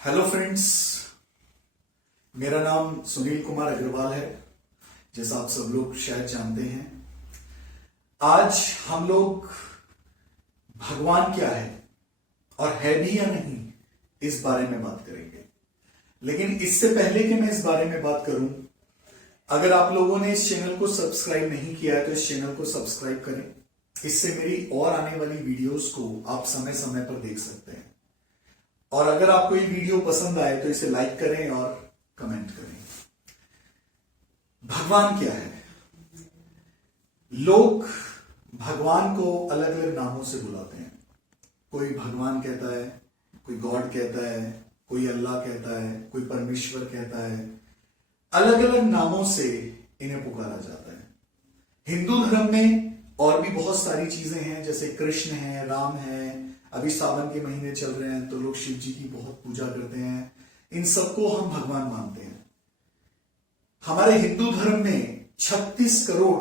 Hello friends, मेरा नाम सुनील कुमार अग्रवाल है। जैसा आप सब लोग शायद जानते हैं, आज हम लोग भगवान क्या है और है भी या नहीं इस बारे में बात करेंगे। लेकिन इससे पहले कि मैं इस बारे में बात करूं, अगर आप लोगों ने इस चैनल को सब्सक्राइब नहीं किया है तो इस चैनल को सब्सक्राइब करें। इससे मेरी और आने वाली वीडियोस को आप समय समय पर देख सकते हैं। और अगर आपको ये वीडियो पसंद आए तो इसे लाइक करें और कमेंट करें। भगवान क्या है? लोग भगवान को अलग अलग नामों से बुलाते हैं। कोई भगवान कहता है, कोई गॉड कहता है, कोई अल्लाह कहता है, कोई परमेश्वर कहता है। अलग अलग नामों से इन्हें पुकारा जाता है। हिंदू धर्म में और भी बहुत सारी चीजें हैं, जैसे कृष्ण है, राम है। अभी सावन के महीने चल रहे हैं तो लोग शिव जी की बहुत पूजा करते हैं। इन सबको हम भगवान मानते हैं। हमारे हिंदू धर्म में 36 करोड़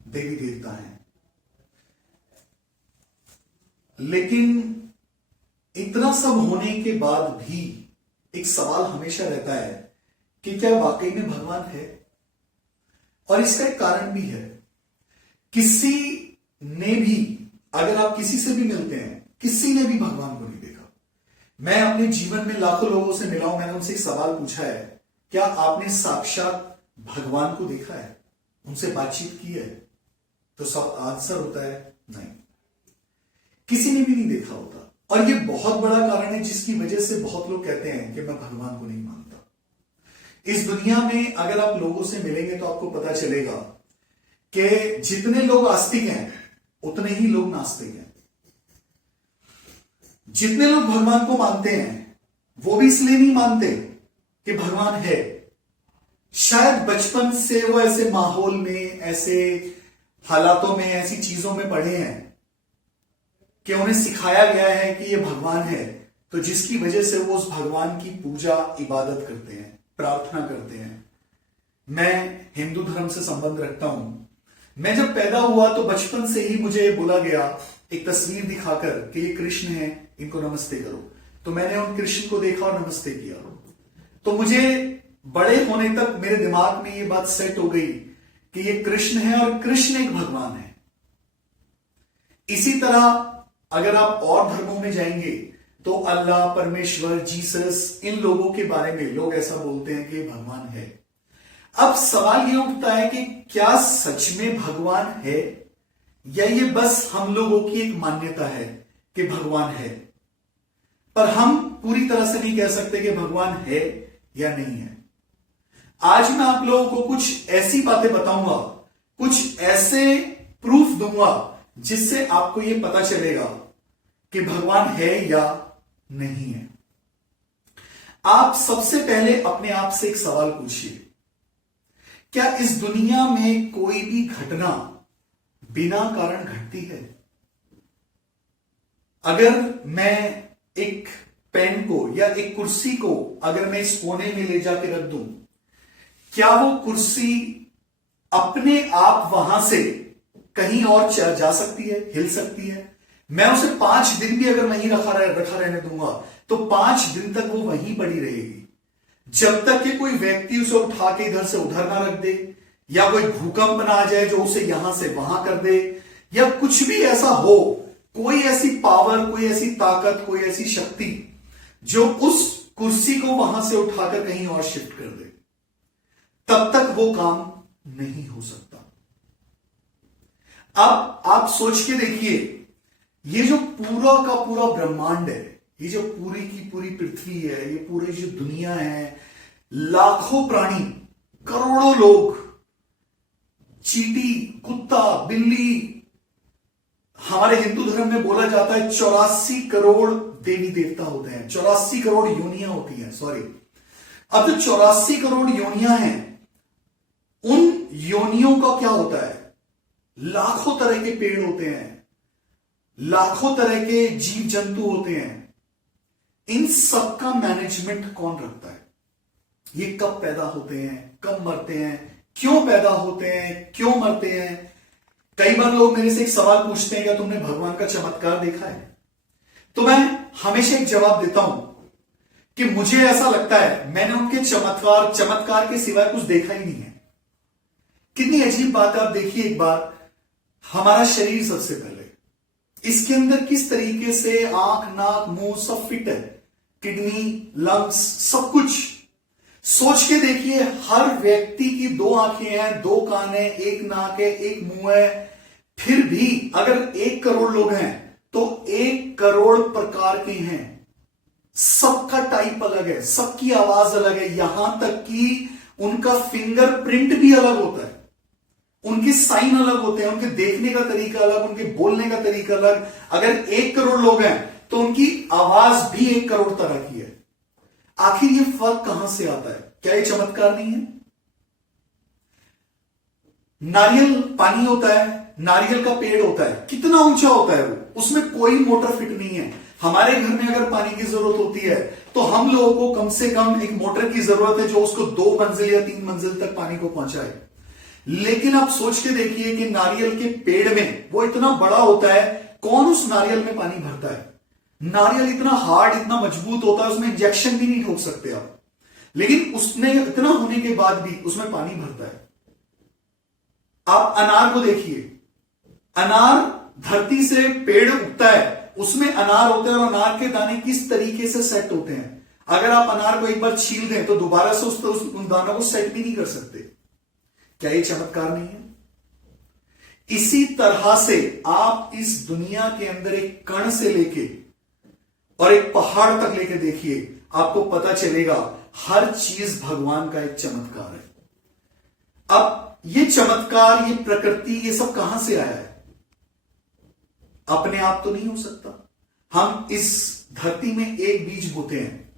देवी देवता हैं। लेकिन इतना सब होने के बाद भी एक सवाल हमेशा रहता है कि क्या वाकई में भगवान है? और इसका एक कारण भी है। किसी ने भी, अगर आप किसी से भी मिलते हैं, किसी ने भी भगवान को नहीं देखा। मैं अपने जीवन में लाखों लोगों से मिला हूं, मैंने उनसे एक सवाल पूछा है, क्या आपने साक्षात भगवान को देखा है, उनसे बातचीत की है? तो सब आंसर होता है नहीं, किसी ने भी नहीं देखा होता। और ये बहुत बड़ा कारण है जिसकी वजह से बहुत लोग कहते हैं कि मैं भगवान को नहीं मानता। इस दुनिया में अगर आप लोगों से मिलेंगे तो आपको पता चलेगा कि जितने लोग आस्तिक हैं उतने ही लोग नास्तिक हैं। जितने लोग भगवान को मानते हैं वो भी इसलिए नहीं मानते कि भगवान है। शायद बचपन से वो ऐसे माहौल में, ऐसे हालातों में, ऐसी चीजों में पढ़े हैं कि उन्हें सिखाया गया है कि ये भगवान है, तो जिसकी वजह से वो उस भगवान की पूजा, इबादत करते हैं, प्रार्थना करते हैं। मैं हिंदू धर्म से संबंध रखता हूं। मैं जब पैदा हुआ तो बचपन से ही मुझे बोला गया, एक तस्वीर दिखाकर, कि ये कृष्ण है, इनको नमस्ते करो। तो मैंने उन कृष्ण को देखा और नमस्ते किया। तो मुझे बड़े होने तक मेरे दिमाग में ये बात सेट हो गई कि ये कृष्ण है और कृष्ण एक भगवान है। इसी तरह अगर आप और धर्मों में जाएंगे तो अल्लाह, परमेश्वर, जीसस, इन लोगों के बारे में लोग ऐसा बोलते हैं कि ये भगवान है। अब सवाल ये उठता है कि क्या सच में भगवान है या ये बस हम लोगों की एक मान्यता है कि भगवान है, पर हम पूरी तरह से नहीं कह सकते कि भगवान है या नहीं है। आज मैं आप लोगों को कुछ ऐसी बातें बताऊंगा, कुछ ऐसे प्रूफ दूंगा जिससे आपको यह पता चलेगा कि भगवान है या नहीं है। आप सबसे पहले अपने आप से एक सवाल पूछिए, क्या इस दुनिया में कोई भी घटना बिना कारण घटती है? अगर मैं एक पेन को या एक कुर्सी को अगर मैं इस कोने में ले जाके रख दूं, क्या वो कुर्सी अपने आप वहां से कहीं और जा सकती है, हिल सकती है? मैं उसे 5 दिन भी अगर वहीं रखा रहने दूंगा तो 5 दिन तक वो वहीं पड़ी रहेगी, जब तक कि कोई व्यक्ति उसे उठा के इधर से उधर ना रख दे, या कोई भूकंप ना आ जाए जो उसे यहां से वहां कर दे, या कुछ भी ऐसा हो, कोई ऐसी पावर, कोई ऐसी ताकत, कोई ऐसी शक्ति जो उस कुर्सी को वहां से उठाकर कहीं और शिफ्ट कर दे, तब तक वो काम नहीं हो सकता। अब आप सोच के देखिए, ये जो पूरा का पूरा ब्रह्मांड है, ये जो पूरी की पूरी पृथ्वी है, ये पूरी जो दुनिया है, लाखों प्राणी, करोड़ों लोग, चींटी, कुत्ता, बिल्ली, हमारे हिंदू धर्म में बोला जाता है 84 करोड़ देवी देवता होते हैं, 84 करोड़ योनियां होती हैं, सॉरी। अब जो 84 करोड़ योनियां हैं, उन योनियों का क्या होता है? लाखों तरह के पेड़ होते हैं, लाखों तरह के जीव जंतु होते हैं। इन सबका मैनेजमेंट कौन रखता है? ये कब पैदा होते हैं, कब मरते हैं, क्यों पैदा होते हैं, क्यों मरते हैं? कई बार लोग मेरे से एक सवाल पूछते हैं, क्या तुमने भगवान का चमत्कार देखा है? तो मैं हमेशा एक जवाब देता हूं कि मुझे ऐसा लगता है मैंने उनके चमत्कार के सिवाय कुछ देखा ही नहीं है। कितनी अजीब बात है। आप देखिए एक बार, हमारा शरीर सबसे पहले, इसके अंदर किस तरीके से आंख, नाक, मुंह सब फिट है, किडनी, लंग्स, सब कुछ। सोच के देखिए, हर व्यक्ति की 2 आंखें हैं, 2 कान है, 1 नाक है, 1 मुंह है। फिर भी अगर 1 करोड़ लोग हैं तो 1 करोड़ प्रकार के हैं। सबका टाइप अलग है, सबकी आवाज अलग है, यहां तक कि उनका फिंगरप्रिंट भी अलग होता है, उनके साइन अलग होते हैं, उनके देखने का तरीका अलग, उनके बोलने का तरीका अलग। अगर 1 करोड़ लोग हैं तो उनकी आवाज भी 1 करोड़ तरह की है। आखिर ये फर्क कहां से आता है? क्या ये चमत्कार नहीं है? नारियल पानी होता है, नारियल का पेड़ होता है, कितना ऊंचा होता है वो, उसमें कोई मोटर फिट नहीं है। हमारे घर में अगर पानी की जरूरत होती है तो हम लोगों को कम से कम एक मोटर की जरूरत है जो उसको 2 मंजिल या 3 मंजिल तक पानी को पहुंचाए। लेकिन आप सोच के देखिए कि नारियल के पेड़ में वो इतना बड़ा होता है, कौन उस नारियल में पानी भरता है? नारियल इतना हार्ड, इतना मजबूत होता है, उसमें इंजेक्शन भी नहीं ठोक सकते आप, लेकिन उसने इतना होने के बाद भी उसमें पानी भरता है। आप अनार को देखिए, अनार धरती से पेड़ उगता है, उसमें अनार होते हैं और अनार के दाने किस तरीके से सेट होते हैं। अगर आप अनार को एक बार छील दें तो दोबारा से उन दानों को सेट भी नहीं कर सकते। क्या ये चमत्कार नहीं है? इसी तरह से आप इस दुनिया के अंदर एक कण से लेके और एक पहाड़ तक लेके देखिए, आपको पता चलेगा हर चीज भगवान का एक चमत्कार है। अब ये चमत्कार, ये प्रकृति, ये सब कहां से आया है? अपने आप तो नहीं हो सकता। हम इस धरती में एक बीज बोते हैं।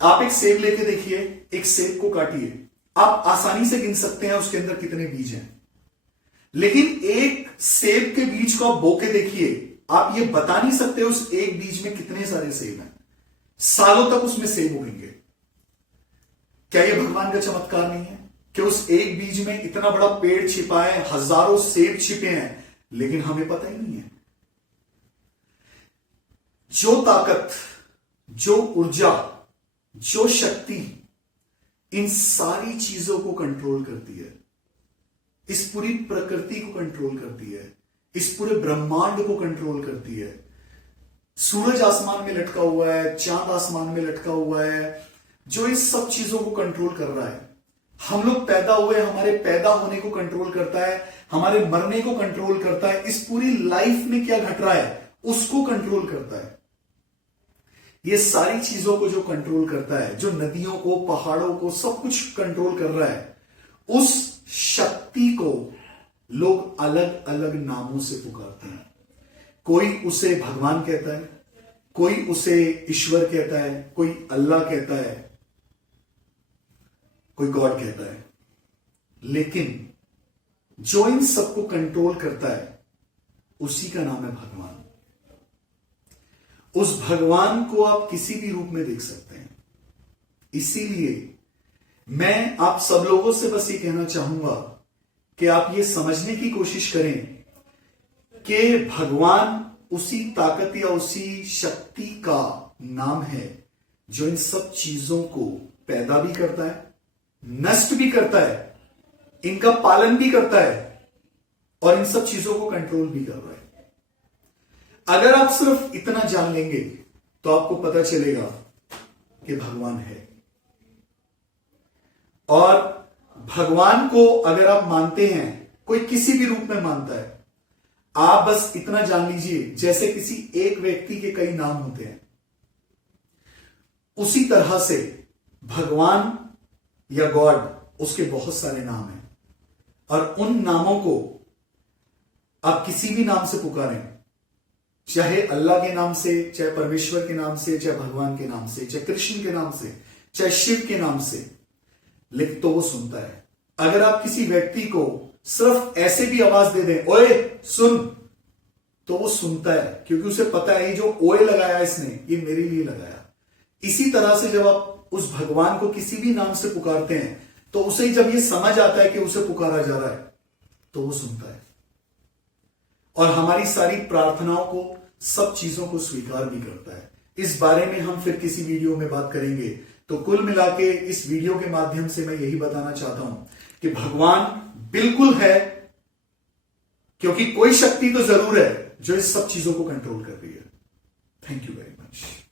आप एक सेब लेके देखिए, एक सेब को काटिए, आप आसानी से गिन सकते हैं उसके अंदर कितने बीज हैं। लेकिन एक सेब के बीज को आप बो के देखिए, आप ये बता नहीं सकते उस एक बीज में कितने सारे सेब हैं। सालों तक उसमें सेब उगेंगे। क्या यह भगवान का चमत्कार नहीं है कि उस एक बीज में इतना बड़ा पेड़ छिपा है, हजारों सेब छिपे हैं, लेकिन हमें पता ही नहीं है। जो ताकत, जो ऊर्जा, जो शक्ति इन सारी चीजों को कंट्रोल करती है, इस पूरी प्रकृति को कंट्रोल करती है, इस पूरे ब्रह्मांड को कंट्रोल करती है। सूरज आसमान में लटका हुआ है, चांद आसमान में लटका हुआ है, जो इस सब चीजों को कंट्रोल कर रहा है। हम लोग पैदा हुए, हमारे पैदा होने को कंट्रोल करता है, हमारे मरने को कंट्रोल करता है, इस पूरी लाइफ में क्या घट रहा है उसको कंट्रोल करता है। ये सारी चीजों को जो कंट्रोल करता है, जो नदियों को, पहाड़ों को, सब कुछ कंट्रोल कर रहा है, उस शक्ति को लोग अलग अलग नामों से पुकारते हैं। कोई उसे भगवान कहता है, कोई उसे ईश्वर कहता है, कोई अल्लाह कहता है, कोई गॉड कहता है। लेकिन जो इन सबको कंट्रोल करता है उसी का नाम है भगवान। उस भगवान को आप किसी भी रूप में देख सकते हैं। इसीलिए मैं आप सब लोगों से बस ये कहना चाहूंगा कि आप ये समझने की कोशिश करें कि भगवान उसी ताकत या उसी शक्ति का नाम है जो इन सब चीजों को पैदा भी करता है, नष्ट भी करता है, इनका पालन भी करता है और इन सब चीजों को कंट्रोल भी कर रहा है। अगर आप सिर्फ इतना जान लेंगे तो आपको पता चलेगा कि भगवान है। और भगवान को अगर आप मानते हैं, कोई किसी भी रूप में मानता है, आप बस इतना जान लीजिए जैसे किसी एक व्यक्ति के कई नाम होते हैं, उसी तरह से भगवान या गॉड, उसके बहुत सारे नाम हैं और उन नामों को आप किसी भी नाम से पुकारें, चाहे अल्लाह के नाम से, चाहे परमेश्वर के नाम से, चाहे भगवान के नाम से, चाहे कृष्ण के नाम से, चाहे शिव के नाम से, लेकिन तो वो सुनता है। अगर आप किसी व्यक्ति को सिर्फ ऐसे भी आवाज दे दें, ओए सुन, तो वो सुनता है, क्योंकि उसे पता है ये जो ओए लगाया इसने, ये मेरे लिए लगाया। इसी तरह से जब आप उस भगवान को किसी भी नाम से पुकारते हैं तो उसे जब ये समझ आता है कि उसे पुकारा जा रहा है तो वो सुनता है और हमारी सारी प्रार्थनाओं को, सब चीजों को स्वीकार भी करता है। इस बारे में हम फिर किसी वीडियो में बात करेंगे। तो कुल मिला के इस वीडियो के माध्यम से मैं यही बताना चाहता हूं कि भगवान बिल्कुल है, क्योंकि कोई शक्ति तो जरूर है जो इस सब चीजों को कंट्रोल कर रही है। Thank you very much.